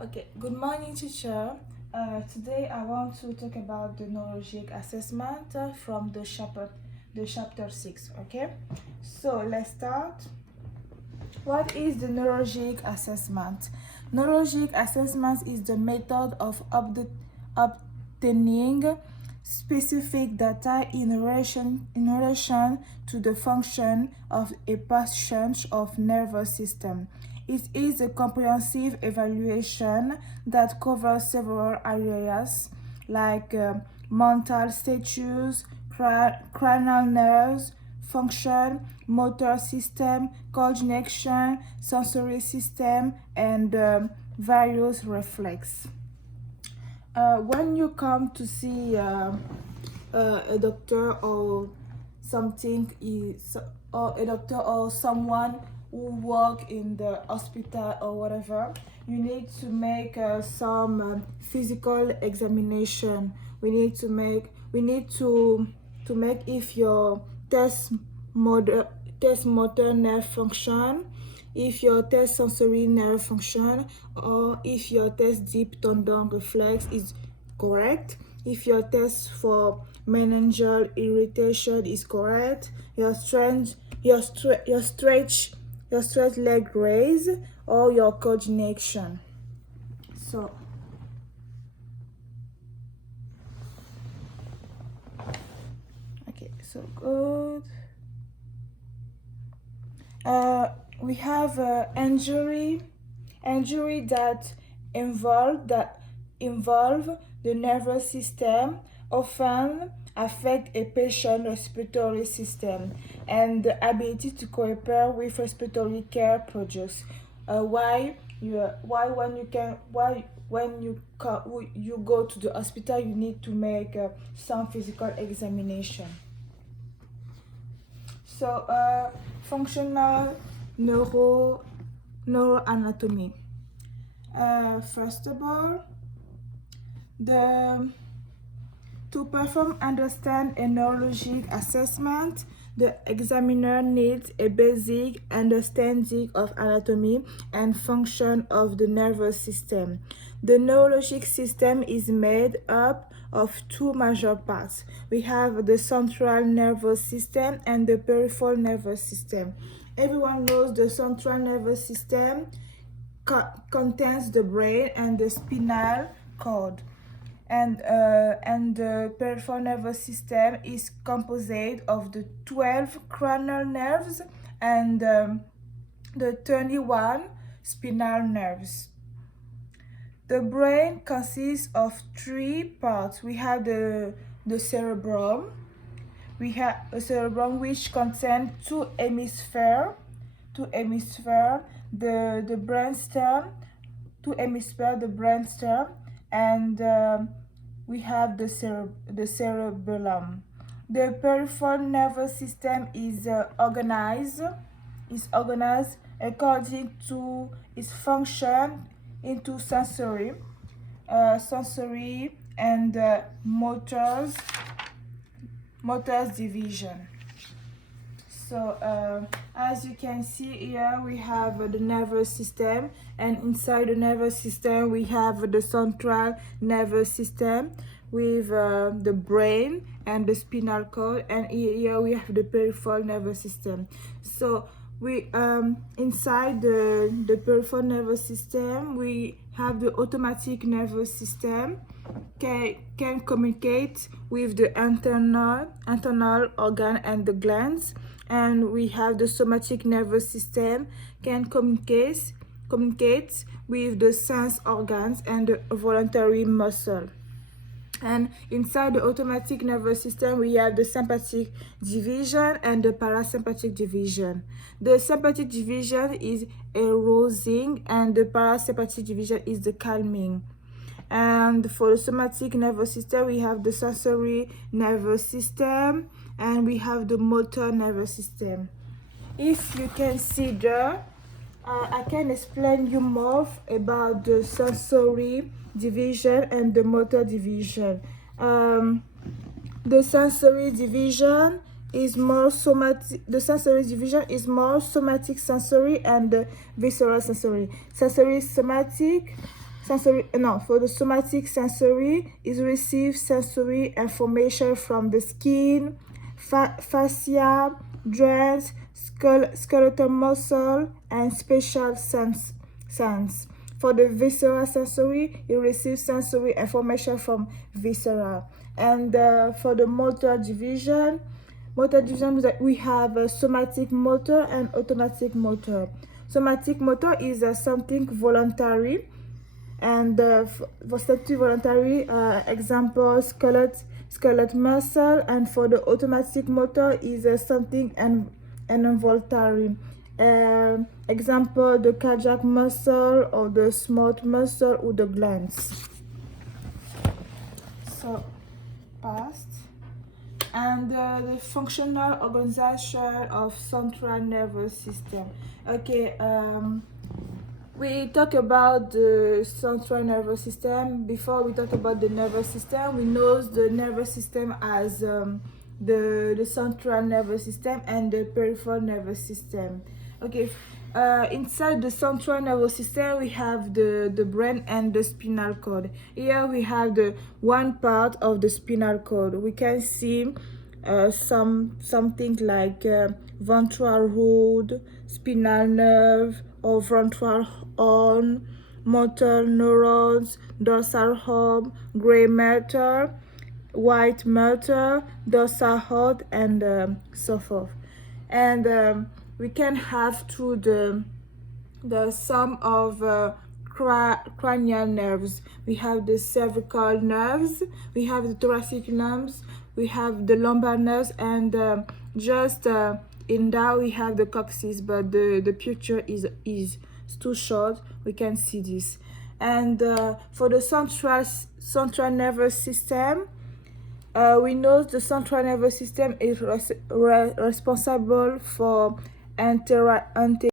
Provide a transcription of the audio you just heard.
Okay, good morning, teacher. Today I want to talk about the neurologic assessment from the chapter 6. Okay, so let's start. What is the neurologic assessment? Neurologic assessment is the method of obtaining specific data in relation to the function of a patient's nervous system. It is a comprehensive evaluation that covers several areas like mental status, cranial nerves, function, motor system, coordination, sensory system, and various reflex. When you come to see a doctor or a doctor or someone who work in the hospital or whatever, you need to make some physical examination. We need to make if your test motor nerve function, if your test sensory nerve function, or if your test deep tendon reflex is correct, if your test for meningeal irritation is correct, your straight leg raise, or your coordination. So okay, so good. We have injury that involve the nervous system often affect a patient's respiratory system and the ability to cooperate with respiratory care products. When you go to the hospital, you need to make some physical examination. So functional neuroanatomy. First of all, to understand a neurologic assessment, the examiner needs a basic understanding of anatomy and function of the nervous system. The neurologic system is made up of two major parts. We have the central nervous system and the peripheral nervous system. Everyone knows the central nervous system contains the brain and the spinal cord. And the peripheral nervous system is composed of the 12 cranial nerves and the 21 spinal nerves. The brain consists of three parts. We have the cerebrum. We have a cerebrum which contains two hemispheres, the brainstem, two hemispheres, the brainstem, and we have the cerebellum. The peripheral nervous system is organized according to its function into sensory and motors division. So as you can see here, we have the nervous system, and inside the nervous system we have the central nervous system with the brain and the spinal cord, and here we have the peripheral nervous system. So we inside the peripheral nervous system we have the automatic nervous system can communicate with the internal organ and the glands, and we have the somatic nervous system can communicate with the sense organs and the voluntary muscle. And inside the automatic nervous system we have the sympathetic division and the parasympathetic division. The sympathetic division is arousing and the parasympathetic division is the calming. And for the somatic nervous system we have the sensory nervous system and we have the motor nervous system. If you can see there, I can explain you more about the sensory division and the motor division. The sensory division is more somatic. The sensory division is more somatic sensory and visceral sensory. for the somatic sensory, it receives sensory information from the skin, fascia, joints, skeletal muscle, and spatial sense. For the visceral sensory, it receives sensory information from viscera. And for the motor division, we have a somatic motor and automatic motor. Somatic motor is something voluntary, and for something voluntary, example skeletal muscle, and for the automatic motor is something involuntary. Example, the cardiac muscle or the smooth muscle or the glands. So, past. And the functional organization of central nervous system. Okay, we talk about the central nervous system. Before we talk about the nervous system, we know the nervous system as the central nervous system and the peripheral nervous system. Okay, inside the central nervous system, we have the brain and the spinal cord. Here we have the one part of the spinal cord. We can see something like ventral hood, spinal nerve, or ventral horn, motor neurons, dorsal horn, gray matter, white matter, dorsal heart, and so forth. And we can have through the sum of cranial nerves. We have the cervical nerves, we have the thoracic nerves, we have the lumbar nerves, and just in that we have the coccyx, but the picture is too short. We can see this. And for the central nervous system, we know the central nervous system is responsible for